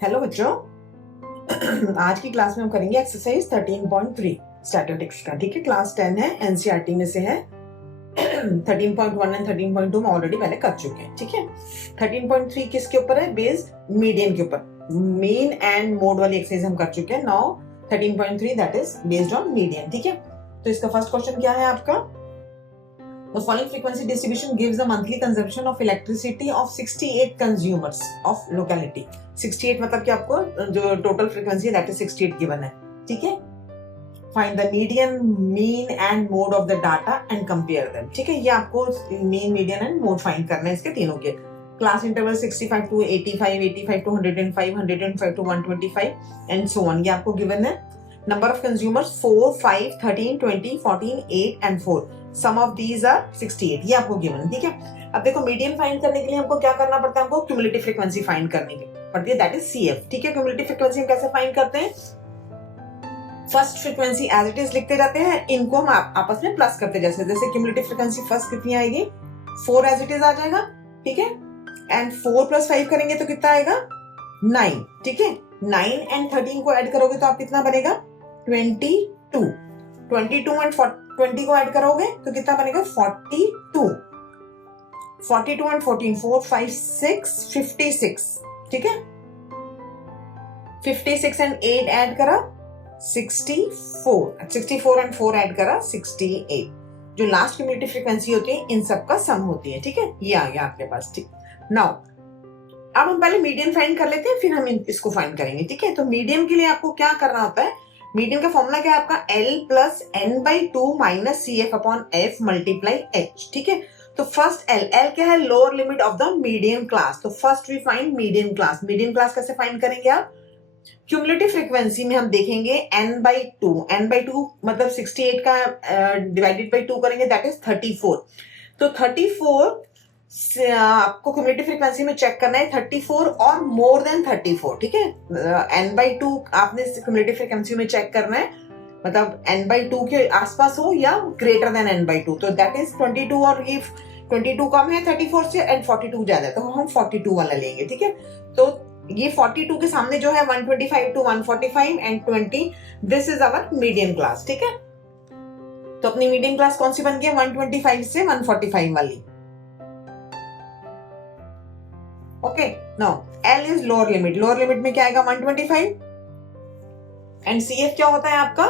Hello बच्चों। आज की क्लास में हम करेंगे एक्सरसाइज 13.3 स्टैटिस्टिक्स का। ठीक है, क्लास 10 है, एनसीईआरटी में से है। 13.1 एंड 13.2 में ऑलरेडी पहले कर चुके हैं। ठीक है, 13.3 किसके ऊपर है? बेस्ड मीडियन के ऊपर। मीन एंड मोड वाली एक्सरसाइज हम कर चुके हैं। Now 13.3 that is based on median. ठीक है, तो इसका फर्स्ट क्वेश्चन क्या है आपका? The following frequency distribution gives the monthly consumption of electricity of 68 consumers of locality. 68 मतलब कि आपको जो टोटल फ्रीक्वेंसी है दैट इज 68 गिवन है। ठीक है, find the median, mean and mode of the data and compare them. ठीक है, ये आपको mean, median and mode find करना है इसके तीनों के। Class interval 65 to 85, 85 to 105, 105 to 125 and so on, ये आपको गिवन है। Number of consumers 4, 5, 13, 20, 14, 8 and 4। Some of these are 68, ये आपको गिवन। ठीक है, अब देखो मीडियन फाइंड करने के लिए हमको क्या करना पड़ता है? हमको क्यूमुलेटिव फ्रीक्वेंसी फाइंड करनी पड़ती है, दैट इज सीएफ। ठीक है, क्यूमुलेटिव फ्रीक्वेंसी हम कैसे फाइंड करते हैं? First frequency as it is लिखते जाते हैं, इनको हम आपस में प्लस करते जैसे जैसे क्यूमुलेटिव फ्रीक्वेंसी फर्स्ट कितनी आएगी? 4 एज इट इज आ जाएगा। ठीक है, एंड 4 + 5 करेंगे तो कितना आएगा? 9। ठीक है, 9 एंड 13 को ऐड करोगे तो आप कितना बनेगा? 22। 22 एंड 20 को ऐड करोगे तो कितना बनेगा? 42। 42 एंड 14, 4, 5, 6, 56। ठीक है, 56 एंड 8 ऐड करा 64, 64 एंड 4 ऐड करा 68। जो लास्ट क्यूमुलेटिव फ्रीक्वेंसी होती है इन सब का सम होती है। ठीक है, ये आ गया आपके पास। ठीक, नाउ अब हम पहले मीडियन फाइंड कर लेते हैं, फिर हम इसको फाइंड करेंगे। ठीक है, तो मीडियन के लिए आपको क्या करना होता है? मीडियन का फॉर्मूला क्या है आपका? L + n/2 - CF/F × H। ठीक है, तो फर्स्ट L क्या है? Lower limit of the median class. तो first we find median class. Median class कैसे फाइंड करेंगे आप? क्यूमुलेटिव फ्रीक्वेंसी में हम देखेंगे n/2। n/2 मतलब 68 का डिवाइडेड बाई 2 करेंगे दैट इज 34। तो 34 आपको क्यूमुलेटिव फ्रीक्वेंसी में चेक करना है 34 और मोर देन 34। ठीक है, n/2 आपने क्यूमुलेटिव फ्रीक्वेंसी में चेक करना है, मतलब n/2 के आसपास हो या ग्रेटर देन n/2। तो दैट इज 22 और ये 22 कम है 34 से एंड 42 ज्यादा है, तो हम 42 वाला लेंगे। ठीक है, तो ये 42 के सामने जो है 125 to 145 and 20, this is our median class. ठीक है, तो अपनी मीडियन क्लास कौन सी बन गई? 125 से 145 वाली। Okay, now L is lower limit. Lower limit में क्या आएगा? 125 एंड CF क्या होता है आपका?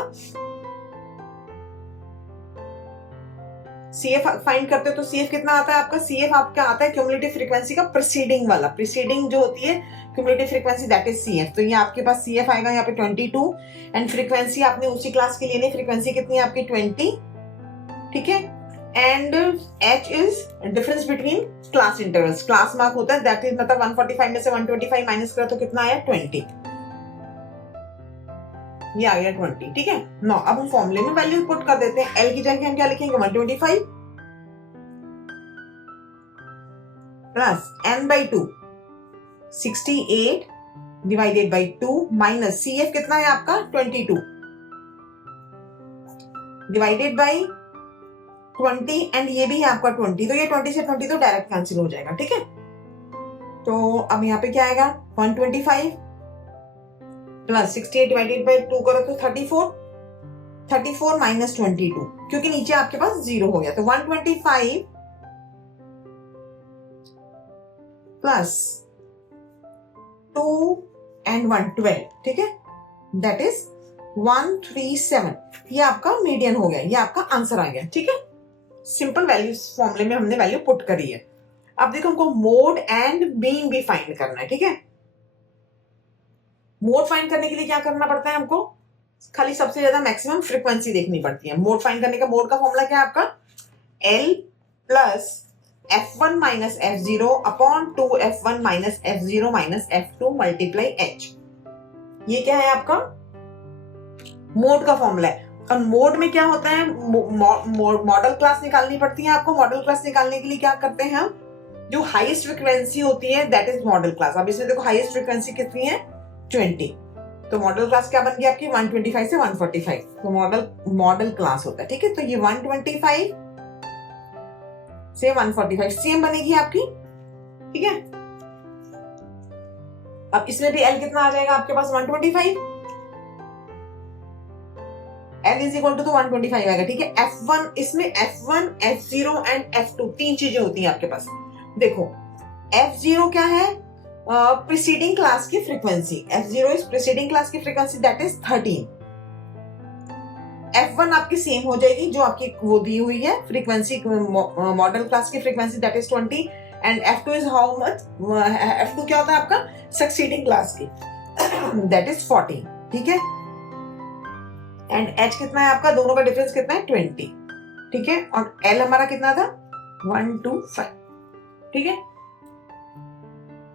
CF फाइंड करते हो तो CF कितना आता है आपका? CF आपका आता है क्यूमुलेटिव फ्रीक्वेंसी का प्रीसीडिंग वाला। प्रीसीडिंग जो होती है cumulative frequency that is CF। तो ये आपके पास CF आएगा यहाँ पे 22 एंड फ्रीक्वेंसी आपने उसी क्लास के लिए नहीं, फ्रीक्वेंसी कितनी है आपकी? 20। ठीक है, and H is difference between class intervals. Class mark होता है दैट इज मतलब 145 में से 125 माइनस करा तो कितना आया? 20। ये आ गया 20। ठीक है, नो अब हम फॉर्मूले में वैल्यू पुट कर देते हैं। L की जगह हम क्या लिखेंगे? 125 plus n/2 68 divided by 2 minus CF कितना है आपका? 22 डिवाइडेड बाई 20 एंड ये भी है आपका 20। तो ये 20 से 20 तो डायरेक्ट कैंसिल हो जाएगा। ठीक है, तो अब यहाँ पे क्या आएगा? 125 प्लस 68 डिवाइडेड बाई 2 करो तो 34, 34 माइनस 22, क्योंकि नीचे आपके पास 0 हो गया। तो 125 प्लस 2 एंड 112। ठीक है, दैट इज 137। ये आपका मीडियन हो गया, ये आपका आंसर आ गया। ठीक है, सिंपल वैल्यू फॉर्मूले में हमने वैल्यू पुट करी है। अब देखो हमको मोड एंड मीन भी फाइंड करना है। ठीक है, मोड फाइंड करने के लिए क्या करना पड़ता है हमको? खाली सबसे ज्यादा मैक्सिमम फ्रीक्वेंसी देखनी पड़ती है। मोड फाइंड करने का मोड का फॉर्मूला क्या है आपका? L + F1 - F0 / 2F1 - F0 - F2 × H। ये क्या है आपका? मोड का फॉर्मूला है। और मोड में क्या होता है? मॉडल क्लास निकालनी पड़ती है आपको। मॉडल क्लास निकालने के लिए क्या करते हैं हम? जो हाईएस्ट फ्रीक्वेंसी होती है दैट इज मॉडल क्लास। अब इसमें देखो हाईएस्ट फ्रीक्वेंसी कितनी है? 20। तो मॉडल क्लास क्या बन गई आपकी? 125 से 145। तो मॉडल क्लास होता है। ठीक है, तो ये 125 से 145 सेम बनेगी आपकी। ठीक है, अब इसमें भी L कितना आ जाएगा आपके पास 125, L इज इक्वल टू 125 आएगा, ठीक है। F1 इसमें F1, F0 एंड F2 तीन चीजें होती हैं आपके पास। देखो F0 क्या है, प्रीसीडिंग क्लास की frequency, F0 is preceding class की फ्रीक्वेंसी दैट इज 13। F1 आपकी सेम हो जाएगी जो आपकी वो दी हुई है फ्रीक्वेंसी, मॉडल क्लास की frequency that is 20, and F2 is how much, F2 क्या होता है आपका सक्सीडिंग क्लास की दैट इज 14, ठीक है। एंड H कितना है आपका, दोनों का डिफरेंस कितना है 20, ठीक है। और L हमारा कितना था 125, ठीक है।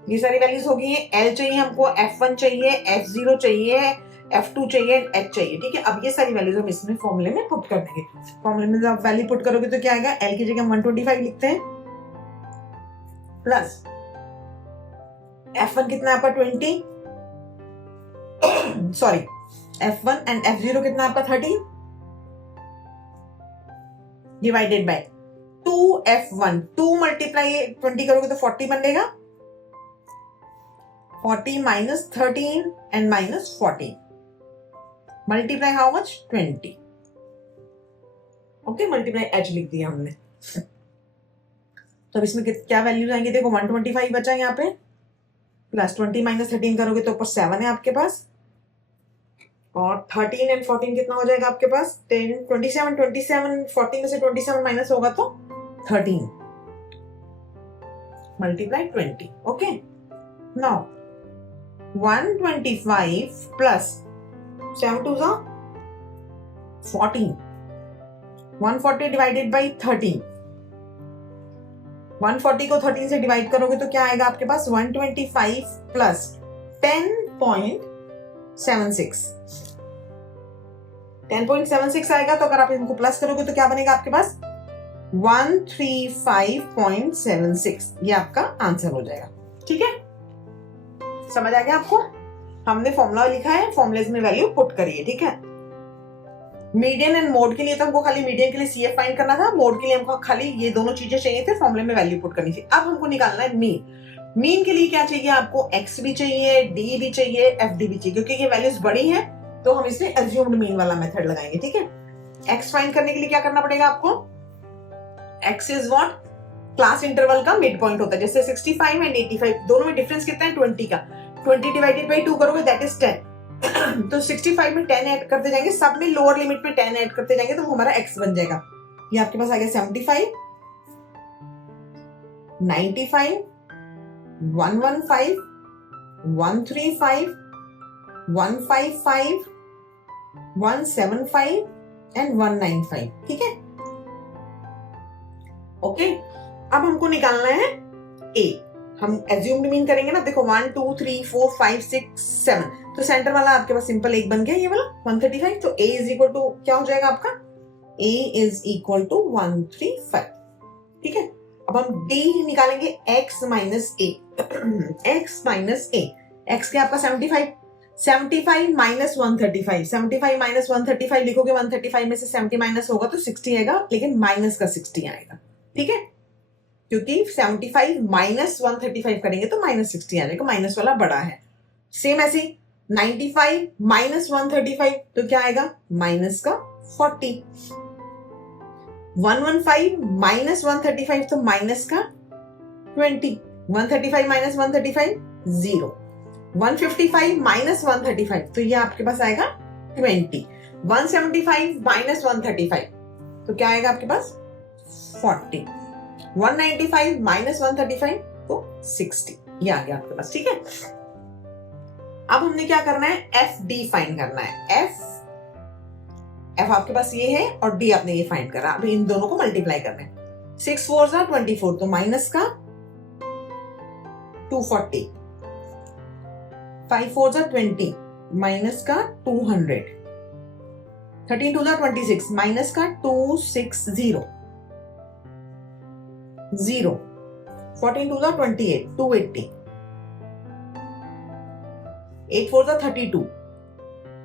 ये सारी वैल्यूज हो गई है। L चाहिए हमको, F1 चाहिए, F0 चाहिए, F2 चाहिए, H चाहिए, ठीक है। अब ये सारी वैल्यूज हम इसमें फॉर्मूले में पुट कर देंगे। फॉर्मूले में जब आप वैल्यू पुट करोगे तो क्या आएगा, L की जगह 125 लिखते हैं, प्लस F1 कितना है आपका 20, सॉरी F1 एंड F0 कितना आपका 13, डिवाइडेड बाय 2F1, 2 मल्टीप्लाई 20 करोगे तो 40 बनेगा, 40 minus 13 and minus 14, multiply how much 20, okay. Multiply H लिख दिया हमने। तो अब इसमें क्या वैल्यूज आएंगे, देखो 125 बचा यहाँ पे, प्लस 20 माइनस 13 करोगे तो ऊपर 7 है आपके पास, और 13 एंड 14 कितना हो जाएगा आपके पास 10, 27, 27 40 में से 27 माइनस होगा तो 13 multiply 20, okay. Now 125 plus 7 2 14, 140 divided by 13, 140 को 13 से डिवाइड करोगे तो क्या आएगा आपके पास 125 प्लस 10.76, 10.76 आएगा। तो अगर आप इनको प्लस करोगे तो क्या बनेगा आपके पास 135.76, ये आपका आंसर हो जाएगा, ठीक है। समझ आ गया आपको, हमने फॉर्मूला लिखा है, फॉर्मूले में वैल्यू पुट करिए, ठीक है। मीडियन एंड मोड के लिए तो हमको खाली मीडियन के लिए CF फाइंड करना था, मोड के लिए हमको खाली ये दोनों चीजें चाहिए थे, फॉर्मूले में वैल्यू पुट करनी थी। अब हमको निकालना है मीन। मीन के लिए क्या चाहिए आपको, X भी चाहिए, D भी चाहिए, FD भी चाहिए, क्योंकि ये वैल्यूज बड़ी हैं तो हम इसमें एज्यूम्ड मीन वाला मेथड लगाएंगे, ठीक है। X फाइंड करने के लिए क्या करना पड़ेगा आपको, X is what, class interval का मिड पॉइंट होता है, जैसे 65 एंड 85 दोनों में डिफरेंस कितना है 20 का, 20 डिवाइडेड बाई 2 करोगे दैट इज 10 तो 65 में 10 ऐड करते जाएंगे, सब में लोअर लिमिट में 10 ऐड करते जाएंगे तो हमारा X बन जाएगा। ये आपके पास आ गया 75, 95, 115, 135, 155, 175 एंड 195, ठीक है, ओके। अब हमको निकालना है A। हम एज्यूम्ड मीन करेंगे ना, देखो 1 2 3 4 5 6 7, तो सेंटर वाला आपके पास सिंपल एक बन गया ये वाला 135, तो A इज इक्वल टू क्या हो जाएगा आपका, A इज इक्वल टू 135, ठीक है। अब हम D निकालेंगे X minus A, X minus A, X क्या आपका 75, 75 माइनस 135, 75 माइनस 135 लिखोगे, 135 में से 70 माइनस होगा तो 60 आएगा, लेकिन माइनस का 60 आएगा, ठीक है, क्योंकि 75 माइनस 135 करेंगे तो माइनस 60 आ जाएगा, माइनस वाला बड़ा है। सेम ऐसे 95 माइनस 135 तो क्या आएगा माइनस का 40, 115 माइनस 135 तो माइनस का 20, 135 माइनस 135 0, 155 माइनस 135 तो ये आपके पास आएगा 20, 175 माइनस 135 तो क्या आएगा आपके पास 40, 195 माइनस 135 तो 60, ये आ गया आपके पास, ठीक है। अब हमने क्या करना है, FD फाइंड करना है। F आपके पास ये है और D आपने ये फाइंड करा, अब इन दोनों को मल्टीप्लाई करना है। 6 4 24 तो माइनस का 240, 5 4 20 माइनस का 200, 13 2 26 माइनस का 260, 0, 14 2 28 280, 8 4 32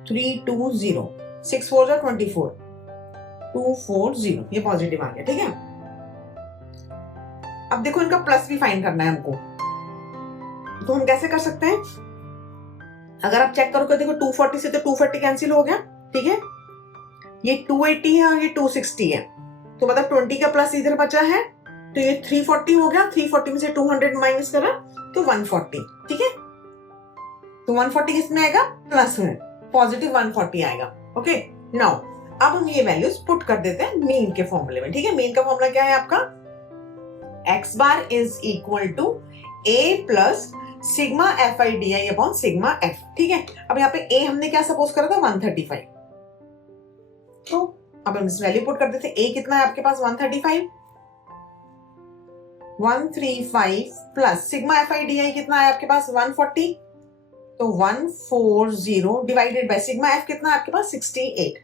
320, 6 4 24 240, ये पॉजिटिव आ गया, ठीक है। अब देखो इनका प्लस भी फाइंड करना है हमको, तो हम कैसे कर सकते हैं, अगर आप चेक करोगे देखो 240 से तो 240 कैंसिल हो गया, ठीक है, ये 280 है और ये 260 है, तो मतलब 20 का प्लस इधर बचा है, तो ये 340 हो गया, 340 में से 200 माइनस करा तो 140, ठीक है, तो 140 किसमें आएगा, प्लस में, पॉजिटिव 140 आएगा। ओके, नाउ अब हम ये वैल्यूज पुट कर देते हैं मीन के फॉर्मूले में, ठीक है। मीन का फॉर्मूला क्या है आपका, x bar is equal to a plus sigma f i d i upon sigma f, ठीक है। अब यहाँ पे ए हमने क्या सपोज करा था 135, तो अब हम इस वैल्यू पुट कर देते हैं, ए कितना है आपके पास 135 plus sigma f i d आई कितना है आपके पास 140, तो 140 डिवाइडेड बाय सिग्मा एफ कितना है आपके पास 68,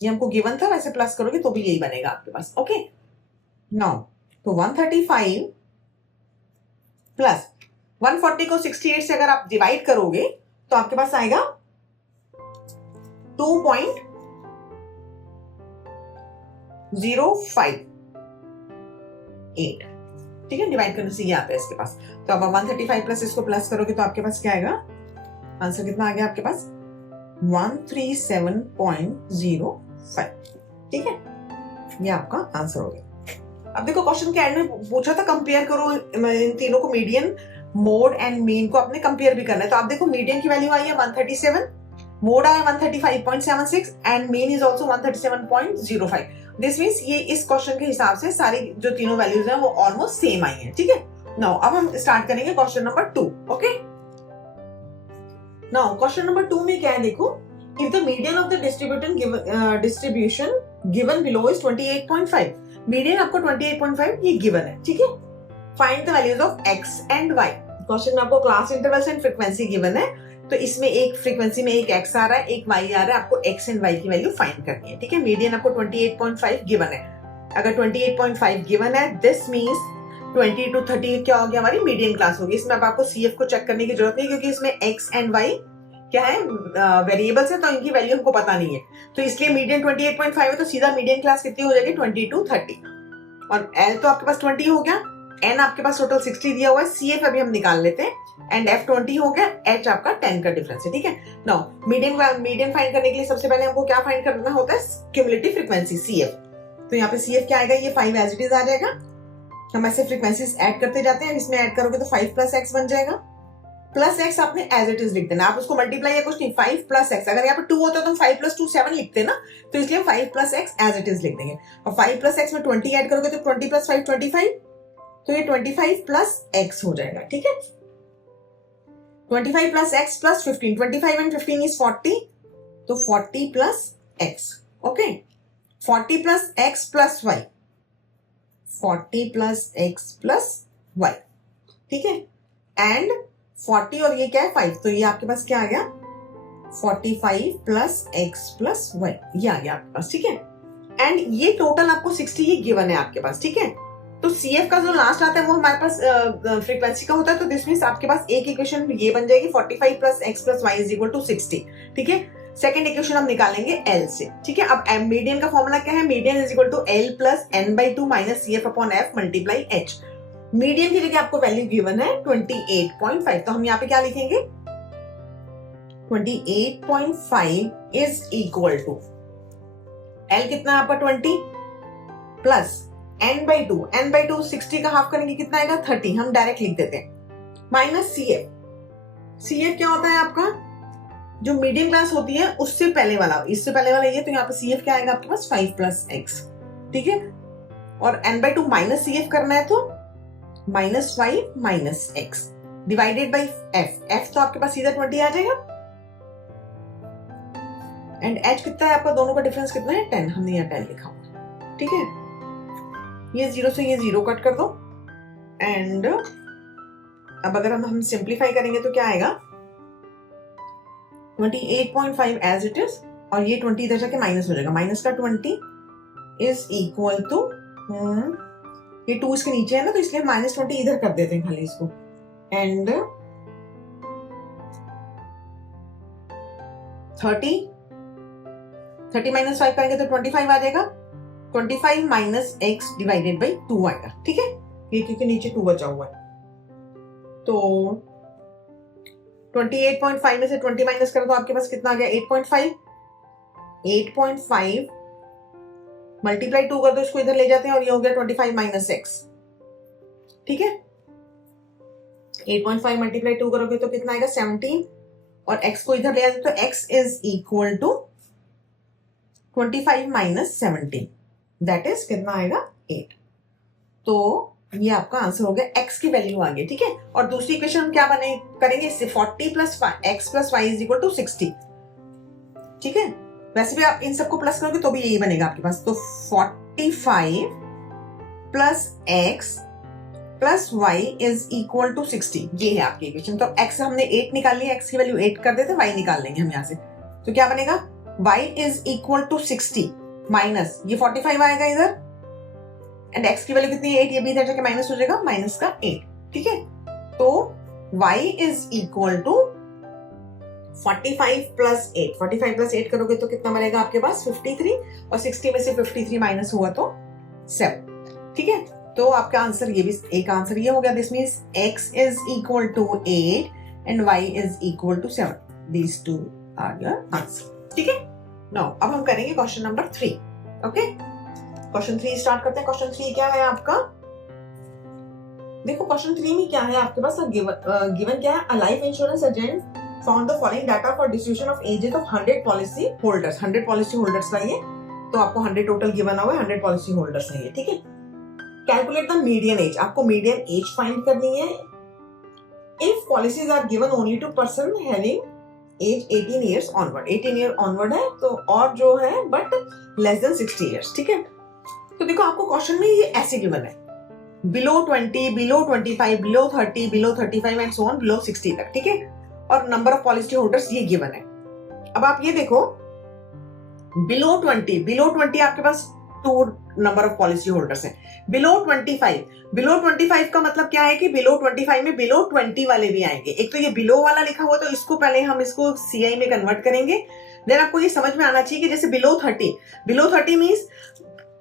ये हमको गिवन था, वैसे प्लस करोगे तो भी यही बनेगा आपके पास। ओके, नाउ तो 135 प्लस 140 को 68 से अगर आप डिवाइड करोगे तो आपके पास आएगा 2.05, ठीक है, डिवाइड करने से ये आता है इसके पास। तो अब 135 प्लस इसको प्लस करोगे तो आपके पास क्या आएगा, आंसर कितना आ गया आपके पास 137.05, ठीक है, ये आपका आंसर हो गया। अब देखो क्वेश्चन के एंड में पूछा था कंपेयर करो इन तीनों को, मीडियन, मोड एंड मीन को आपने कंपेयर भी करना है। तो आप देखो मीडियन की वैल्यू आई है 137, मोड आया 135.76 and mean is also 137.05। This means ये इस क्वेश्चन के हिसाब से सारी जो तीनों वैल्यूज हैं वो ऑलमोस्ट सेम आई हैं, ठीक है। नाउ अब हम स्टार्ट करेंगे question number 2। Okay, now question number 2 में क्या है देखो, if the median of the distribution given below is 28.5, median आपको 28.5 ये गिवन है, ठीक है। Find the values of x and y। Question में आपको class intervals and frequency given है, तो इसमें एक फ्रीक्वेंसी में एक x आ रहा है, एक y आ रहा है, आपको x एंड y की वैल्यू फाइंड करनी है, ठीक है। मीडियन आपको 28.5 गिवन है, अगर 28.5 गिवन है दिस मींस 20 to 30 क्या हो गया, हमारी मीडियन क्लास होगी। इसमें अब आपको CF को चेक करने की जरूरत नहीं, क्योंकि इसमें x एंड y क्या है, वेरिएबल्स है, तो इनकी वैल्यू हमको पता नहीं है, तो इसलिए मीडियन 28.5 है, तो सीधा मीडियन क्लास कितनी हो जाएगी 20 to 30, और L तो आपके पास 20 हो गया, N आपके पास टोटल 60 दिया हुआ है, CF अभी हम निकाल लेते हैं, एंड F 20 हो गया, H आपका 10 का डिफरेंस है, ठीक है। नाउ मीडियन फाइंड करने के लिए सबसे पहले हमको क्या फाइंड करना होता है, क्यूमुलेटिव फ्रीक्वेंसी CF। तो यहाँ पे CF क्या आएगा, ये 5 एज इट इज आ जाएगा, हम ऐसे फ्रीक्वेंसीज ऐड करते जाते हैं, इसमें ऐड करोगे तो 5 प्लस एक्स बन जाएगा, प्लस एक्स आपने एज इट इज लिख देना, आप उसको मल्टीप्लाई या कुछ नहीं, 5 प्लस एक्स, अगर यहाँ पे 2 होता तो हम 5 प्लस 2 7 लिखते ना, तो इसलिए हम 5 plus x as it is लिख देंगे, और 5 प्लस एक्स में 20 ऐड करोगे तो 20 प्लस 5 25, तो ये 25 प्लस एक्स हो जाएगा, ठीक है। 25 plus x plus 15, 25 and 15 is 40, तो 40 plus x, okay, 40 plus x plus y, 40 plus x plus y, ठीक है, एंड 40 और ये क्या है 5, तो ये आपके पास क्या आ गया 45 प्लस एक्स प्लस वाई, ये आ गया आपके पास, ठीक है। एंड ये टोटल आपको 60 ये गिवन है आपके पास, ठीक है। तो CF का जो लास्ट आता है वो हमारे पास फ्रीक्वेंसी का होता है, तो दिस मींस आपके पास एक इक्वेशन ये बन जाएगी 45 plus x plus y is equal to 60, ठीक है। सेकंड इक्वेशन हम निकालेंगे L से, ठीक है। अब मीडियन का फॉर्मूला क्या है, median is equal to L plus n/2 minus CF upon F multiply H। Median की जगह आपको वैल्यू गिवन है 28.5, तो हम यहाँ पे क्या लिखेंगे 28.5 इज इक्वल टू L कितना है आपका 20 प्लस n/2, n/2 60 का हाफ करेंगे कितना आएगा 30, हम डायरेक्ट लिख देते हैं, माइनस CF क्या होता है आपका, जो मीडियम क्लास होती है उससे पहले वाला, इससे पहले वाला ये, तो यहाँ पे CF क्या आएगा आपके पास 5 प्लस एक्स, ठीक है, और n/2 माइनस CF करना है तो -5 minus x divided by F तो आपके पास सीधा 20 आ जाएगा, एंड H कितना है आपका, दोनों का डिफरेंस कितना है 10, हमने यहाँ 10 लिखा हुआ, ठीक है। ये 0 से ये 0 कट कर दो, एंड अब अगर हम सिंप्लीफाई करेंगे तो क्या आएगा 28.5 एज इट इज, और ये 20 इधर जाके माइनस हो जाएगा, माइनस का 20 इज इक्वल टू, ये 2 इसके नीचे है ना, तो इसलिए -20 इधर कर देते हैं खाली इसको, एंड 30 माइनस 5 करेंगे तो 25 आ जाएगा, 25 माइनस एक्स डिवाइडेड बाई 2 आएगा, ठीक है, ये क्योंकि नीचे 2 बचा हुआ है, तो 28.5 में से 20 माइनस करो तो आपके पास कितना आ गया 8.5। 8.5 मल्टीप्लाई 2 कर दो, इसको इधर ले जाते हैं और ये हो गया 25 माइनस एक्स। ठीक है, 8.5 मल्टीप्लाई 2 करोगे तो कितना आएगा 17 और x को इधर ले आते तो x is equal to 25 minus 17 that is कितना आएगा 8। तो ये आपका आंसर हो गया, x की वैल्यू आ गई। ठीक है, और दूसरी इक्वेशन हम क्या बने करेंगे इससे 40 plus x plus y is equal to 60। ठीक है, वैसे भी आप इन सबको प्लस करोगे तो भी यही बनेगा आपके पास। तो 45 plus x plus y is equal to 60, ये है आपकी इक्वेशन। तो x हमने 8 निकाल लिया, x की वैल्यू 8 कर देते, y निकाल लेंगे हम यहाँ से। तो क्या बनेगा y is equal to 60 minus ये 45 आएगा इधर एंड x की वैल्यू कितनी है 8, ये भी इधर जाके माइनस हो जाएगा, माइनस का 8। ठीक है, तो y is equal to 45 plus 8। 45 plus 8 करोगे तो कितना बनेगा आपके पास 53 और 60 में से 53 माइनस हुआ तो 7। ठीक है, तो आपका आंसर ये भी एक आंसर ये हो गया। This means x is equal to 8 and y is equal to 7। These two are your answer. ठीक है, नाउ अब हम करेंगे question number 3। Okay, question 3 start करते हैं। क्वेश्चन 3 क्या है आपका, देखो क्वेश्चन 3 में क्या है आपके पास गिवन क्या है, a life insurance agent found the following data for distribution of ages of 100 policy holders. 100 policy holders का ये, तो आपको 100 टोटल गिवन हुआ है, 100 पॉलिसी होल्डर्स है ये। ठीक है, कैलकुलेट द मीडियन एज, आपको मीडियन एज फाइंड करनी है if policies are given only to person having age 18 years onward. 18 year onward है तो, और जो है बट लेस देन 60 इयर्स। ठीक है, तो देखो आपको क्वेश्चन में ये ऐसे गिवन है below 20, below 25, below 30, below 35 and so on below 60 तक। ठीक है, और नंबर ऑफ पॉलिसी होल्डर्स ये गिवन है। अब आप ये देखो बिलो 20, बिलो 20 आपके पास 2 नंबर ऑफ पॉलिसी होल्डर्स हैं। बिलो 25, बिलो 25 का मतलब क्या है कि बिलो 25 में बिलो 20 वाले भी आएंगे। एक तो ये बिलो वाला लिखा हुआ तो इसको पहले हम इसको सीआई में कन्वर्ट करेंगे। देन आपको ये समझ में आना चाहिए कि जैसे बिलो 30, बिलो 30 मींस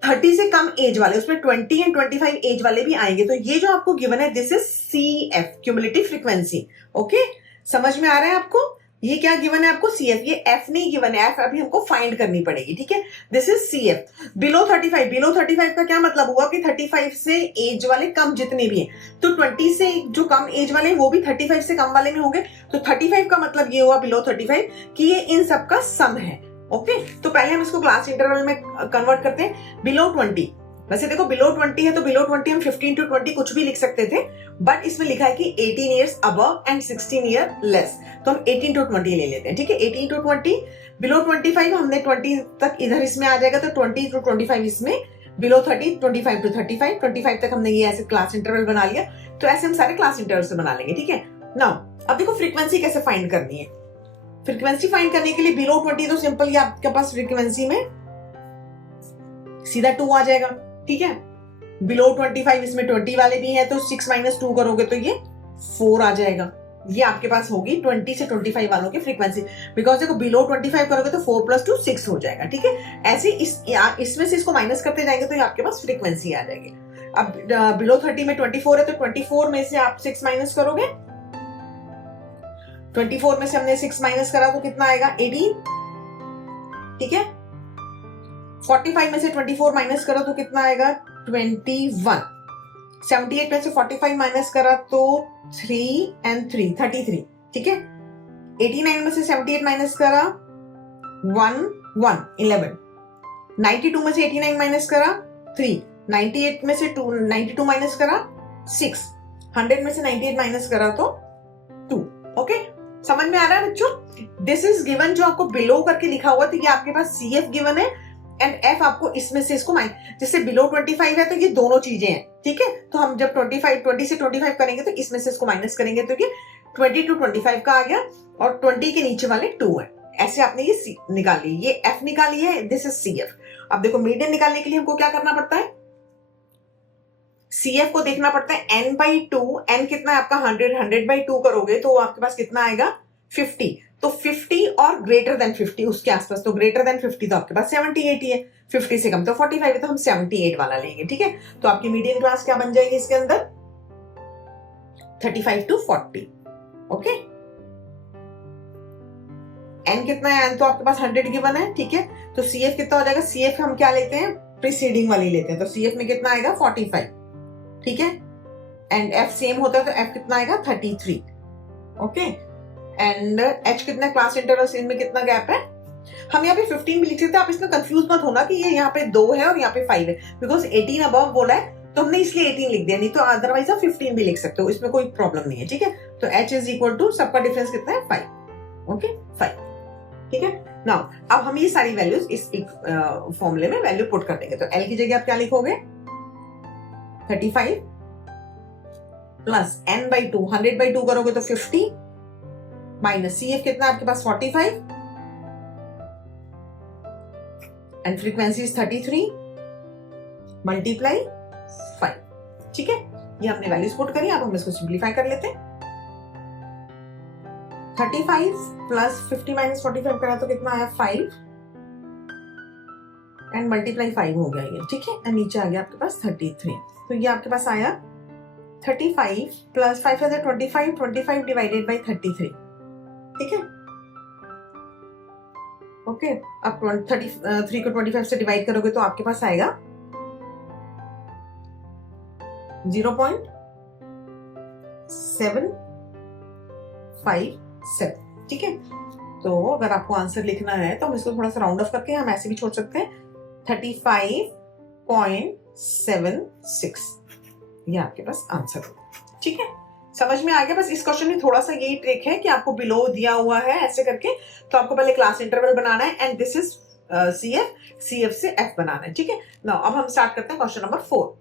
30 से कम एज वाले, उसमें 20 एंड 25 एज वाले भी आएंगे। तो ये जो आपको गिवन है this is CF, cumulative frequency. Okay, समझ में आ रहा है आपको, ये क्या गिवन है आपको CF, ये F नहीं गिवन है, F अभी हमको फाइंड करनी पड़ेगी। ठीक है, this is CF। Below 35, below 35 का क्या मतलब हुआ कि 35 से एज वाले कम जितने भी हैं, तो 20 से जो कम एज वाले हैं वो भी 35 से कम वाले में होंगे। तो 35 का मतलब ये हुआ बिलो 35 कि ये इन सब का सम है। ओके, तो पहले हम इसको क्लास इंटरवल में कन्वर्ट करते हैं। बिलो 20, वैसे देखो बिलो 20 है तो बिलो 20 हम 15 to 20 कुछ भी लिख सकते थे, बट इसमें लिखा है कि 18 years above and 16 year less, तो हम 18 to 20 ले लेते हैं। ठीक है, 18 to 20, बिलो 25 हमने 20 तक इधर इसमें आ जाएगा, तो 20 to 25 इसमें, बिलो 30, 25 to 35, 25 तक हमने ये ऐसे क्लास इंटरवल बना लिया। तो ऐसे हम सारे क्लास इंटरवल से बना लेंगे। ठीक है, नाउ अब देखो फ्रीक्वेंसी कैसे फाइंड करनी है। फ्रीक्वेंसी फाइंड करने के लिए बिलो 20 तो सिंपल, ये आपके पास फ्रीक्वेंसी में सीधा 2 आ जाएगा। ठीक है, बिलो 25 इसमें 20 वाले भी हैं तो 6 माइनस 2 करोगे तो ये 4 आ जाएगा। ये आपके पास होगी 20 से 25 वालों की फ्रीक्वेंसी, बिकॉज देखो बिलो 25 करोगे तो 4 + 2 6 हो जाएगा। ठीक है, ऐसे इसमें से इसको माइनस करते जाएंगे तो ये आपके पास फ्रीक्वेंसी आ जाएगी। अब बिलो 30 में 24 है तो 24 में से आप 6 माइनस करोगे, 24 में से हमने 6 माइनस करा तो कितना आएगा 18। ठीक है, 45 में से 24 माइनस करो तो कितना आएगा 21। 78 में से 45 माइनस करा तो 3 and 3 33। ठीक है, 89 में से 78 माइनस करा 1 1 11। 92 में से 89 माइनस करा 3। 98 में से 92 माइनस करा 6। 100 में से 98 माइनस करा तो 2। ओके, समझ में आ रहा है बच्चों। दिस इज गिवन, जो आपको बिलो करके लिखा हुआ था ये आपके पास CF गिवन है एंड F आपको इसमें से इसको जैसे बिलो 25 है तो ये दोनों चीजें हैं। ठीक है, तो हम जब 20 से 25 करेंगे तो इसमें से इसको माइनस करेंगे तो ये 20 to 25 का आ गया और 20 के नीचे वाले 2 है। ऐसे आपने ये निकाली, ये F निकाली है, दिस इज CF। अब देखो मीडियन निकालने के लिए हमको क्या करना पड़ता है, CF को देखना पड़ता है n/2। n कितना है आपका 100/2 करोगे तो आपके पास कितना आएगा 50। तो 50 और ग्रेटर देन 50 उसके आसपास, तो ग्रेटर देन 50 तो आपके पास 78 ही है, 50 से कम तो 45 है, तो हम 78 वाला लेंगे। ठीक है, तो आपकी मीडियन क्लास क्या बन जाएगी इसके अंदर 35 to 40। ओके, n कितना है, n तो आपके पास 100 गिवन है, ठीक है। तो CF कितना हो जाएगा, CF हम क्या लेते हैं, प्रीसीडिंग वाली लेते हैं, तो CF में कितना आएगा 45, ठीक है। एंड F सेम होता है तो F कितना आएगा 33, ओके। एंड H कितना, क्लास इंटरवल इनमें कितना गैप है, हम यहाँ पे 15 भी लिख सकते हैं, आप इसमें कंफ्यूज मत होना कि ये यहाँ पे 2 है और यहाँ पे 5 है, बिकॉज 18 अबव बोला है तो हमने इसलिए 18 लिख दिया, नहीं तो अदरवाइज आप 15 भी लिख सकते हो, इसमें कोई प्रॉब्लम नहीं है, ठीक है। तो H इज इक्वल टू, सबका डिफरेंस कितना है 5, ओके 5, ठीक है। नाउ अब हम ये सारी वैल्यूज इस फॉर्मूले में वैल्यू पुट कर देंगे। तो L की जगह आप क्या लिखोगे, 35 प्लस n/2, 100/2 करोगे तो 50, माइनस CF कितना आपके पास 45 एंड फ्रीक्वेंसी इज 33 मल्टीप्लाई 5, ठीक है। ये हमने वैल्यूज पुट करी, अब हम इसको सिंप्लीफाई कर लेते हैं। 35 प्लस 50 माइनस 45 करा तो कितना आया 5 एंड मल्टीप्लाई 5 हो गया ये, ठीक है। एंड नीचे आ गया आपके पास 33, तो ये आपके पास आया 35 प्लस 5 है 25, 25 डिवाइडेड बाई 33, ठीक है, ओके। अब 33 को 25 से डिवाइड करोगे तो आपके पास आएगा 0.757, ठीक है। तो अगर आपको आंसर लिखना है तो हम इसको थोड़ा सा राउंड ऑफ करके हम ऐसे भी छोड़ सकते हैं, 35.76, ये आपके पास आंसर होगा, ठीक है। समझ में आ गया। बस इस क्वेश्चन में थोड़ा सा यही ट्रिक है कि आपको बिलो दिया हुआ है ऐसे करके, तो आपको पहले क्लास इंटरवल बनाना है एंड दिस इज CF से F बनाना है, ठीक है। नाउ अब हम स्टार्ट करते हैं क्वेश्चन नंबर 4।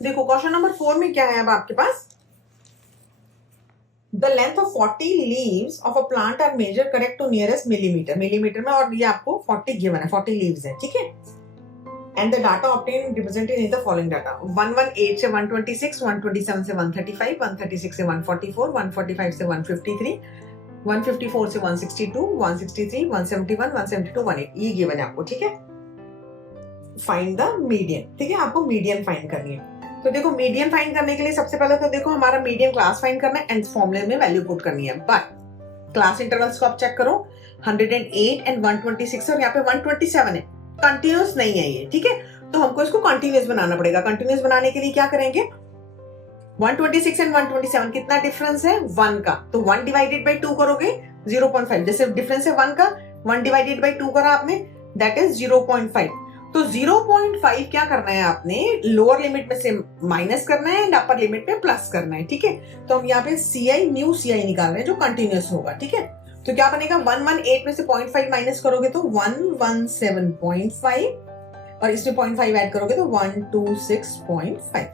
देखो क्वेश्चन नंबर 4 में क्या है, अब आपके पास the length of 40 leaves of a plant are measure correct to nearest millimetre, millimetre में, और ये आपको 40 गिवन है, 40 लीव्स है, ठीक है। And the data obtained represented is the following data: 118 से 126, 127 से 135, 136 से 144, 145 से 153, 154 से 162, 163, 171, 172, 18, ये गिवन है आपको, ठीक है। फाइंड द मीडियन, ठीक है, आपको मीडियन फाइंड करनी है। तो देखो मीडियन फाइंड करने के लिए सबसे पहले तो देखो हमारा मीडियन क्लास फाइंड करना है एंड फॉर्मूले में वैल्यू पुट करनी है, बट क्लास इंटरवल्स को आप चेक करो, 108 एंड 126 और यहाँ पे 127 है, कंटिन्यूस नहीं है ये, ठीक है। तो हमको इसको कंटिन्यूस बनाना पड़ेगा। कंटिन्यूस बनाने के लिए क्या करेंगे, 126 एंड 127 कितना डिफरेंस है 1 का, तो 1 डिवाइडेड बाई 2 करोगे 0.5, जैसे डिफरेंस है 1 का, 1 डिवाइडेड बाई 2 करा आपने, दैट इज 0.5। तो 0.5 क्या करना है आपने, लोअर लिमिट में से माइनस करना है एंड अपर लिमिट में प्लस करना है, ठीक है। तो हम यहाँ पे CI न्यू CI निकाल रहे हैं जो कंटिन्यूस होगा, ठीक है। तो क्या बनेगा, 118 में से 0.5 माइनस करोगे तो 117.5 और इसमें 0.5 ऐड करोगे तो 126.5,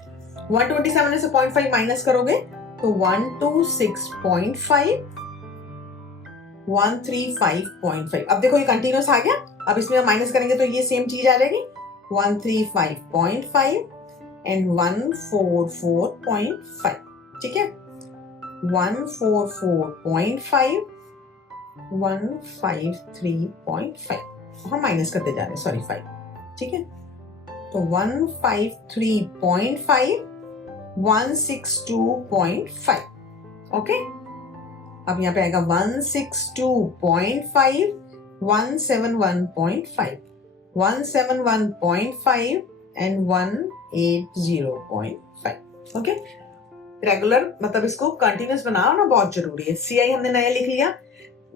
127 में से 0.5 माइनस करोगे तो 126.5, 135.5। अब देखो ये कंटिन्यूस आ गया, अब इसमें हम माइनस करेंगे तो ये सेम चीज आ जाएगी, 135.5 एंड 144.5, ठीक है, 144.5, 153.5, हम माइनस करते जा रहे हैं, सॉरी 5, ठीक है। तो 153.5, 162.5, ओके। अब यहाँ पे आएगा 162.5, 171.5, 171.5 एंड 180.5, ओके। रेगुलर मतलब इसको कंटिन्यूस बनाना ना बहुत जरूरी है। CI हमने नया लिख लिया,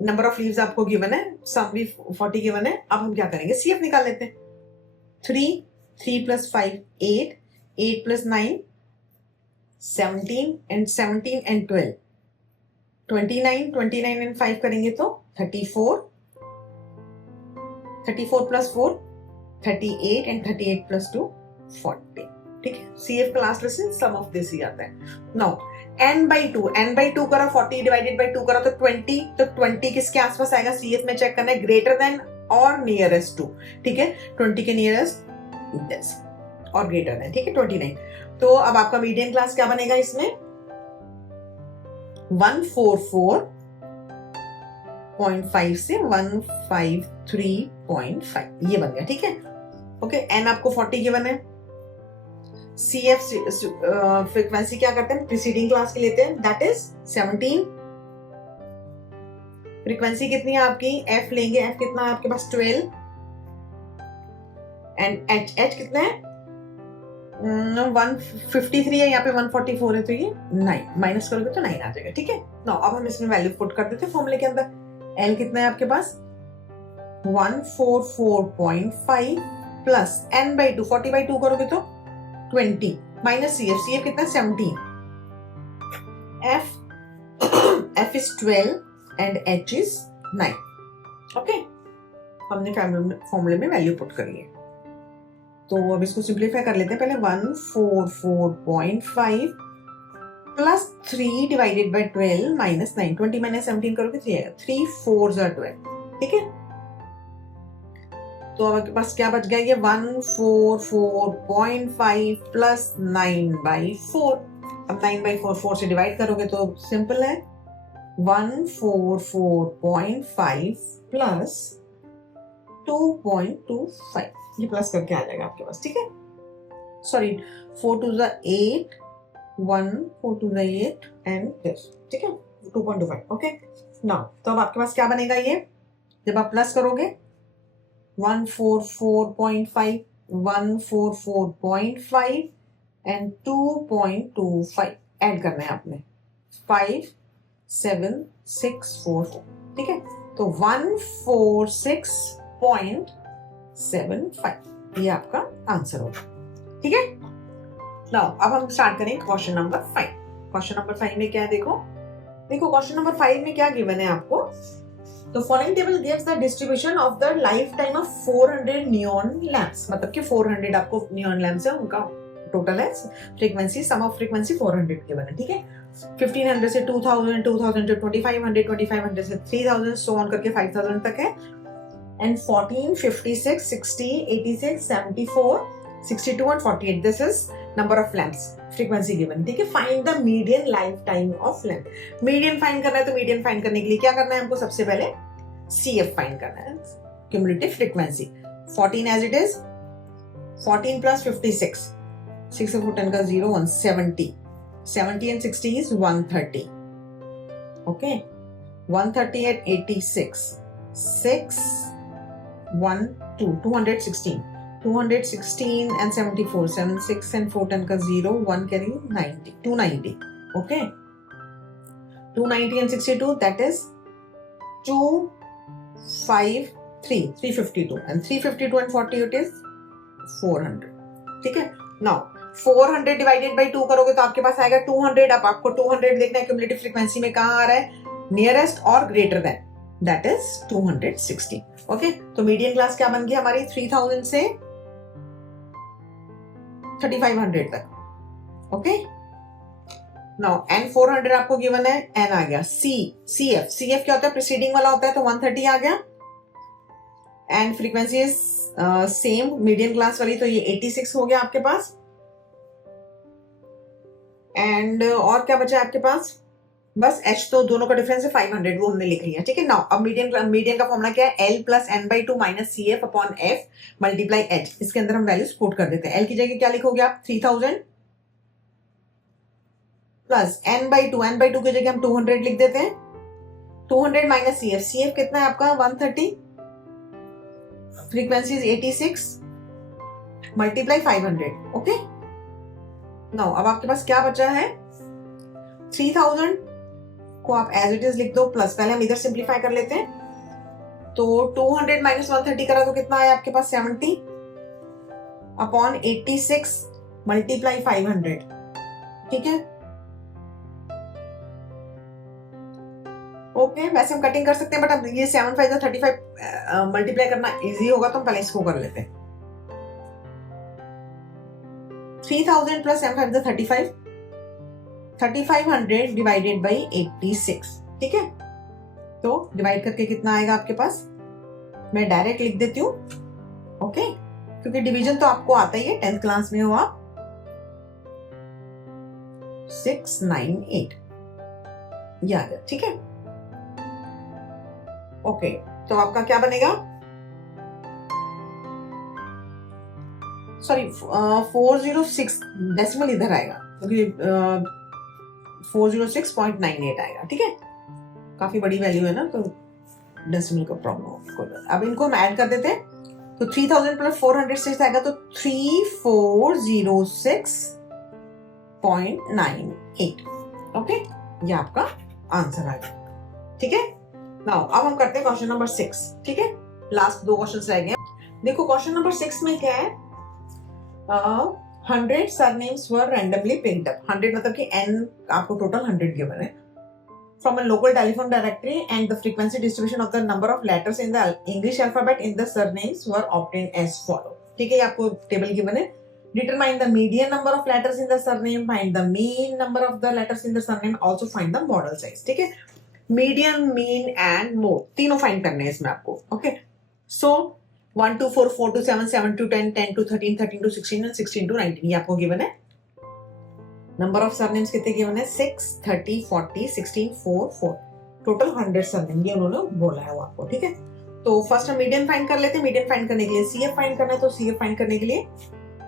नंबर ऑफ लीव्स आपको गिवन है, सम भी 40 गिवन है। अब हम क्या करेंगे, CF निकाल लेते हैं। 3 plus 5 8, 8 plus 9 17 and 17 and 12 29, 29 and 5 करेंगे तो 34, 34 प्लस 4 38 एंड 38 प्लस 2 40, ठीक है। CF का last lesson sum of this ही आता है। नाउ n/2 करा, 40 डिवाइडेड बाई 2 करा तो 20, तो 20 किसके आसपास आएगा, CF में चेक करना है, ग्रेटर देन और नियरेस्ट टू, ठीक है। 20 के नियरेस्ट दिस और ग्रेटर देन, ठीक है, 29। तो अब आपका मीडियन क्लास क्या बनेगा, इसमें 144.5 से 153.5, ये बन गया, ठीक है, ओके। n आपको 40 गिवन है। CF फ्रीक्वेंसी क्या करते हैं, प्रीसीडिंग क्लास के लेते हैं, दैट इज 17 फ्रीक्वेंसी कितनी है आपकी, एफ लेंगे, एफ कितना है आपके पास 12 एंड एच, एच कितना है 153 है, यहाँ पे 144 है, तो ये 9 माइनस करोगे तो 9 आ जाएगा। ठीक है ना, अब हम इसमें वैल्यू पुट कर देते हैं फॉर्मूले के अंदर। एल कितना है आपके पास 144.5 प्लस n बाई 2, 40 बाई 2 करोगे तो 20 minus C F, C F कितना है 17, F is 12 and H is 9। Okay, हमने फॉर्मूले में वैल्यू पुट कर ली है, तो अब इसको सिंप्लीफाई कर लेते हैं। पहले 144.5 plus 3 divided by 12 minus 9, 20 minus 17 करोगे 3 आएगा, 3 4 are 12। ठीक है, तो आपके पास क्या बच गया, ये 144.5 प्लस 9/4। अब 9/4 4 से डिवाइड करोगे तो सिंपल है, 144.5 प्लस 2.25, ये प्लस करके आ जाएगा आपके पास। ठीक है, सॉरी 4 2 8, 1 4 2 8 एंड दिस। ठीक है, 2.25। ओके नाउ, तो अब आपके पास क्या बनेगा, ये जब आप प्लस करोगे 144.5 144.5 एंड 2.25 ऐड करना है आपने, 5 7 6 4 4। ठीक है, तो 146.75 ये आपका आंसर होगा। ठीक है, नाउ अब हम स्टार्ट करें क्वेश्चन नंबर 5। क्वेश्चन नंबर 5 में क्या है, देखो क्वेश्चन नंबर 5 में क्या गिवन है आपको। तो following table gives the distribution of the life time of 400 neon lamps, मतलब कि 400 आपको नियॉन लैम्प्स है, उनका टोटल है frequency, sum of frequency 400 given है। ठीक है, 1500 से 2000, 2000 से 2500, 2500 से 3000, सो ऑन करके 5000 तक है। And 14, 56, 60, 86, 74, 62 and 48, this is number of lamps, frequency given. ठीक है, find the median life time of lamp. Median find करना है, तो मीडियन फाइंड करने के लिए क्या करना है हमको, सबसे पहले CF फाइंड करना है, cumulative frequency. 14 as it is, 14 plus 56, 6 4 10 का 0, 170, 70 and 60 is 130. Okay, 130 at 86, 6 1 2 216, 216 and 74, 7 6 and 4 10 का 0, 1 carry 90, 290. Okay, 290 and 62, that is 253, 352, and 352 and 40 it is 400. ठीक है, now 400 डिवाइडेड बाई 2 करोगे तो आपके पास आएगा 200। अब आपको 200 देखना है क्यूमुलेटिव फ्रीक्वेंसी में कहां आ रहा है, नियरेस्ट और greater than, that is 260। Okay, तो मीडियन क्लास क्या बन गई हमारी, 3000 से 3500 तक। ओके, नाउ n 400 आपको गिवन है, n आ गया, CF क्या होता है, प्रीसीडिंग वाला होता है, तो 130 आ गया। And frequency is same medium class वाली, तो ये 86 हो गया आपके पास। एंड और क्या बचा है आपके पास, बस h, तो दोनों का डिफरेंस है 500, वो हमने लिख लिया। ठीक है, नाउ अब मीडियन का फॉर्मूला क्या है, L plus n/2 minus CF upon F multiply H। इसके अंदर हम वैल्यूज पुट कर देते हैं। L की जगह क्या लिखोगे आप, 3000 प्लस n/2 की जगह हम 200 लिख देते हैं, 200 माइनस CF कितना है आपका 130, frequency is 86 multiply 500। Okay, now अब आपके पास क्या बचा है, 3000 को आप एज इट इज लिख दो, प्लस पहले हम इधर सिंप्लीफाई कर लेते हैं, तो 200 माइनस 130 करा तो कितना आया आपके पास 70 अपॉन 86 मल्टीप्लाई 500। ठीक है, ओके, वैसे हम कटिंग कर सकते हैं, बट अब ये 7 5 35 मल्टीप्लाई करना इजी होगा, तो हम पहले इसको कर लेते हैं। 3000 प्लस 7 5 35, 3500 डिवाइडेड बाई 86। ठीक है, तो डिवाइड करके कितना आएगा आपके पास, मैं डायरेक्ट लिख देती हूँ। ओके, क्योंकि डिवीजन तो आपको आता ही है, 10th क्लास में हो आप। 698 ये आ गया। ठीक है, ओके, तो आपका क्या बनेगा, सॉरी 406 डेसिमल इधर आएगा, क्योंकि 406.98 आएगा। ठीक है, काफी बड़ी वैल्यू है ना, तो डेसिमल का प्रॉब्लम। अब इनको हम ऐड कर देते हैं, तो 3000 प्लस 406 आएगा, तो 3406.98। ओके, ये आपका आंसर आएगा। ठीक है, नाउ अब हम करते हैं क्वेश्चन नंबर 6। ठीक है, लास्ट 2 क्वेश्चन रह गए। देखो क्वेश्चन नंबर 6 में क्या है, 100 सरनेम्स वर रैंडमली पिक्ड अप। 100 मतलब कि n आपको टोटल 100 गिवन है from a local telephone directory, and the frequency distribution of the number of letters in the English alphabet in the surnames were obtained as follow। ठीक है, ये आपको table given है। Determine the median number of letters in the surname, find the mean number of the letters in the surname, also find the model size। ठीक है, median, mean and mode तीनों find करने हैं इसमें आपको। Okay, so 1 to 4, 4 to 7, 7 to 10, 10 to 13, 13 to 16 and 16 to 19 ये आपको given है। नंबर ऑफ सरनेम्स कितने गिवन है, 6, 30, 40, 16, 4, 4, टोटल 100 सरनेम ये उन्होंने बोला है वो आपको। ठीक है, तो फर्स्ट हम मीडियन फाइंड कर लेते हैं। मीडियन फाइंड करने के लिए सीएफ फाइंड करना है, तो सीएफ फाइंड करने के लिए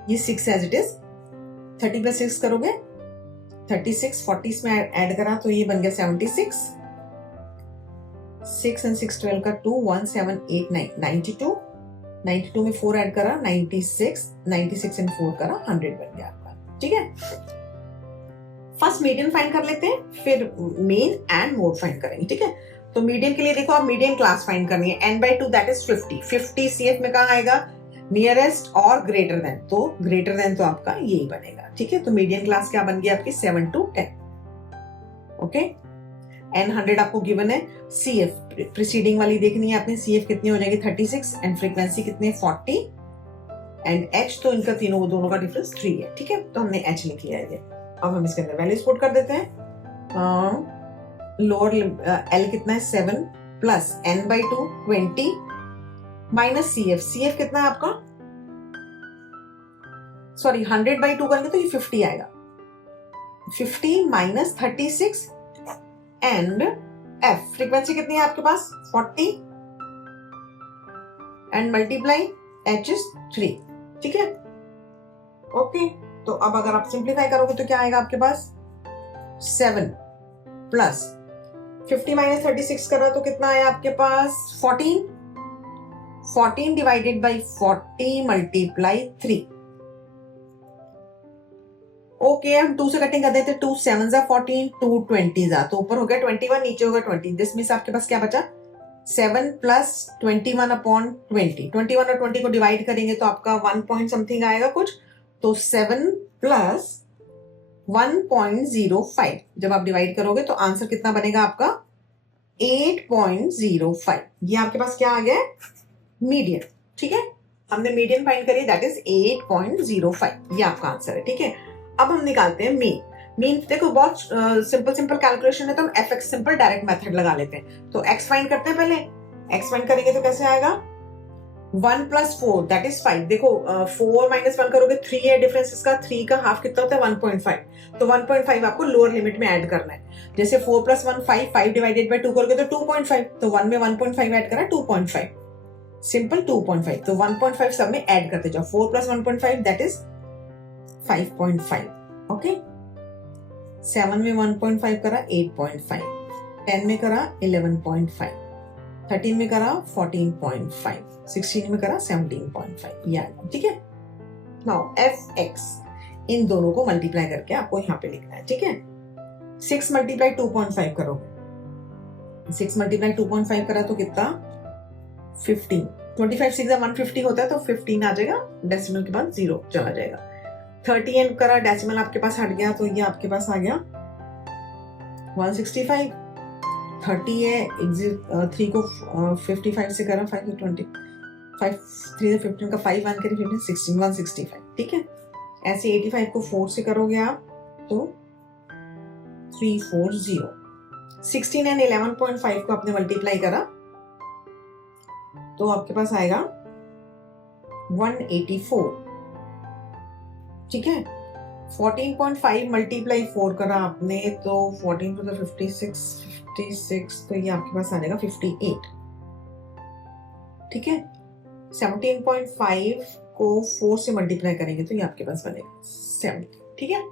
ये 6 एज इट इज, 30 प्लस 6 करोगे 36, 40 में ऐड करा तो ये बन गया 76, 6 and 6 12 का 2, 1 7 8 9 92, 92 में 4 ऐड करा 96, 96 and 4 करा 100 बन गया आपका। ठीक है, फर्स्ट मीडियन फाइंड कर लेते हैं, फिर मीन एंड मोड फाइंड करेंगे। ठीक है, तो मीडियन के लिए देखो आप मीडियन क्लास फाइंड करनी है, n/2 दैट इज 50। 50 सीएफ में कहाँ आएगा, नियरेस्ट और ग्रेटर देन, तो ग्रेटर देन तो आपका यही बनेगा। ठीक है, तो मीडियन क्लास क्या बन गई आपकी 7 to 10। ओके, n100 आपको गिवन है। सीएफ प्रीसीडिंग वाली देखनी है आपने, सीएफ कितनी हो जाएगी 36 एंड फ्रीक्वेंसी कितनी 40 एंड एच, तो इनका तीनों दोनों का डिफरेंस 3 है। ठीक है, तो हमने एच लिख लिया है। अब हम इसके अंदर वैल्यूज पुट कर देते हैं। लोअर एल कितना है 7 plus n/2 20 minus CF, CF कितना है आपका, सॉरी 100/2 करेंगे तो ये 50 आएगा, 50 माइनस 36 एंड एफ फ्रीक्वेंसी कितनी है आपके पास 40 एंड मल्टीप्लाई एच इज 3। ठीक है, ओके, तो अब अगर आप सिंप्लीफाई करोगे तो क्या आएगा आपके पास 7 प्लस 50 माइनस 36 करा तो कितना आया आपके पास 14, 14 डिवाइडेड बाई 40 मल्टीप्लाई 3। ओके, हम 2 से कटिंग कर देते, 2 7 जा 14, 2 20 जा, तो ऊपर हो गया 21, नीचे हो गया 20। दिस मींस आपके पास क्या बचा 7 प्लस 21 अपॉन 20। 21 और 20 को डिवाइड करेंगे तो आपका 1 पॉइंट समथिंग आएगा कुछ, तो 7 प्लस 1.05 जब आप डिवाइड करोगे तो आंसर कितना बनेगा आपका 8.05। ये आपके पास क्या आ गया मीडियन। ठीक है, हमने मीडियन फाइंड करी, दैट इज 8.05, ये आपका आंसर है। ठीक है, अब हम निकालते हैं मीन। मीन देखो बहुत सिंपल कैलकुलेशन है, तो हम एफएक्स सिंपल डायरेक्ट मेथड लगा लेते हैं। तो एक्स फाइंड करते हैं, पहले एक्स फाइंड करेंगे तो कैसे आएगा 1 प्लस 4 दैट इज 5। देखो 4 माइनस 1 करोगे 3 है डिफरेंस इसका, 3 का हाफ कितना होता है 1.5, तो 1.5 आपको लोअर लिमिट में ऐड करना है। जैसे 4 प्लस 1 5, 5 डिवाइडेड बाय 2 करोगे तो 2.5, तो 1 में 1.5 ऐड करा 2.5, सिंपल 2.5, तो 1.5 सब में ऐड करते जाओ। 4 प्लस 1.5 दैट इज 5.5। ओके, 7 में 1.5 करा 8.5, 10 में करा 11.5, 13 में करा 14.5, 16 में करा 17.5, ये आएगा। ठीक है, नाउ एफ एक्स इन दोनों को मल्टीप्लाई करके आपको यहाँ पे लिखना है। ठीक है, 6 मल्टीप्लाई 2.5 करोगे, 6 मल्टीप्लाई 2.5 करा तो कितना 15, 25 6 150 होता है, तो 15 आ जाएगा, डेसिमल के बाद 0 चला जाएगा। 30 एंड करा डेसिमल आपके पास हट गया, तो ये आपके पास आ गया 165। 30 है, 3 को 55 से करा 5 20, 5 3 से 15 का 5 1 करें 15 16 165। ठीक है, ऐसे 85 को 4 से करोगे आप तो 340। 16 एंड 11.5 को आपने मल्टीप्लाई करा तो आपके पास आएगा 184। ठीक है, 14.5 मल्टीप्लाई 4 करा आपने तो 14 टू 56, तो ये आपके पास आ जाएगा 58। ठीक है, 17.5 को 4 से मल्टीप्लाई करेंगे तो ये आपके पास बनेगा 70। ठीक है,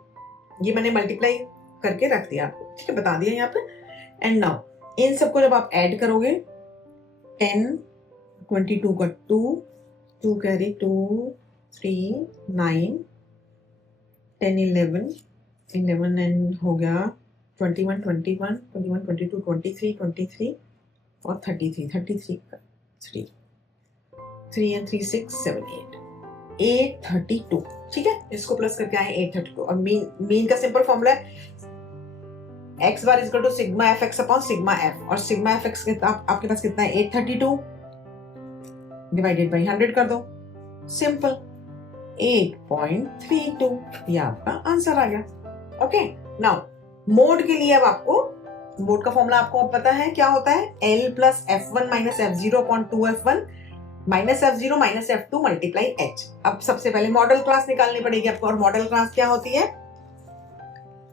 ये मैंने मल्टीप्लाई करके रख दिया आपको। ठीक है, बता दिया यहाँ पे। एंड नाउ इन सबको जब आप ऐड करोगे 10, 22 का 2, 2 कैरी 2, 3, 9, 10, 11, 11 एंड हो गया 21, 21, 21, 22, 23, 23 और 33, 33 का 3, 3 and 3, 6, 7, 8, 832। ठीक है, इसको प्लस करके आए 832 और मीन का सिंपल फॉर्मूला है x bar is equal to sigma f x upon sigma f, और सिग्मा एफ एक्स आपके पास कितना है 832 डिवाइडेड बाई 100 कर दो, सिंपल 8.32, ये आपका आंसर आ गया। ओके, नाउ मोड के लिए अब आपको मोड का फॉर्मूला आपको अब पता है क्या होता है, L plus F1 minus F0 upon 2F1 minus F0 minus F2 multiply H। अब सबसे पहले मॉडल क्लास निकालनी पड़ेगी आपको, और मॉडल क्लास क्या होती है,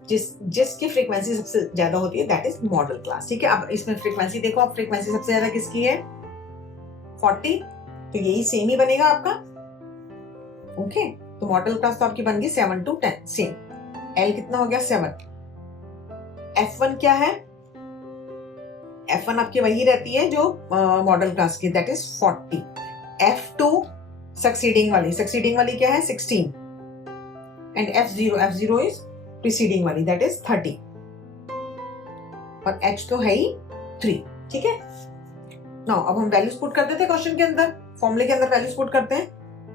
जिसकी फ्रीक्वेंसी सबसे ज्यादा होती है, दैट इज मॉडल क्लास। ठीक है, अब इसमें फ्रीक्वेंसी देखो, अब फ्रीक्वेंसी सबसे ज्यादा किसकी है 40, तो यही सेम ही बनेगा आपका। ओके, तो मॉडल क्लास तो आपकी बन गई 7 to 10 सेम। L कितना हो गया 7। F1 क्या है, F1 आपकी वही रहती है जो मॉडल क्लास की, दैट इज 40। F2 सक्सीडिंग वाली क्या है 16, एंड F0 इज प्रीसीडिंग वाली, दैट इज 30, और H तो है ही 3। ठीक है, नाउ अब हम वैल्यूज पुट कर देते हैं क्वेश्चन के अंदर, फॉर्मूले के अंदर वैल्यूज पुट करते हैं।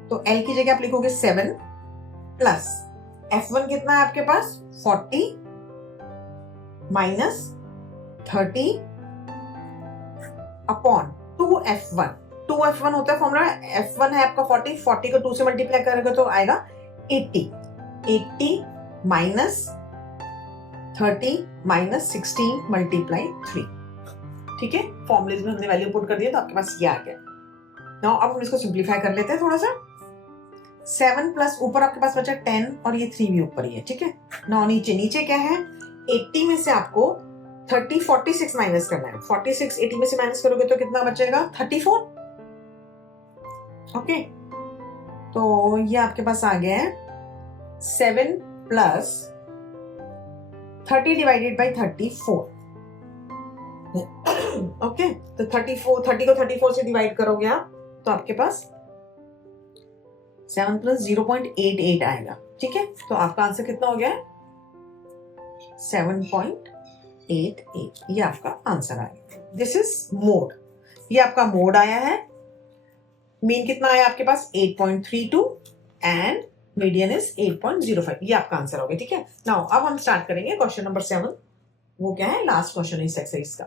तो L की जगह आप लिखोगे 7 प्लस F1 कितना है आपके पास 40 माइनस 30 अपॉन 2F1। 2F1 होता है फॉर्मूला, F1 है आपका 40, 40 को 2 से मल्टीप्लाई करोगे तो आएगा 80, 80 माइनस 30 माइनस 16 मल्टीप्लाई 3। ठीक है, फॉर्मूलेज में हमने वैल्यू पुट कर दिया तो आपके पास ये आ गया। नाउ अब हम इसको सिंप्लीफाई कर लेते हैं थोड़ा सा। 7 प्लस ऊपर आपके पास बचा 10 और ये 3 भी ऊपर ही है। ठीक है, नाउ नीचे क्या है, 80 में से आपको 30 46 माइनस करना है। 46 80 में से माइनस करोगे तो कितना बचेगा 34। ओके, तो ये आपके पास आ गया है 7 प्लस 30 डिवाइडेड बाई 34। ओके, तो 30 को 34 से डिवाइड करोगे आप तो आपके पास 7 प्लस 0.88 आएगा। ठीक है, तो आपका आंसर कितना हो गया है 7.88, ये आपका आंसर आएगा। दिस इज मोड, ये आपका मोड आया है। मीन कितना आया आपके पास 8.32 एंड मीडियन इज 8.05, ये आपका आंसर हो गया। ठीक है, नाउ अब हम स्टार्ट करेंगे क्वेश्चन नंबर 7। वो क्या है, लास्ट क्वेश्चन इस एक्सरसाइज का।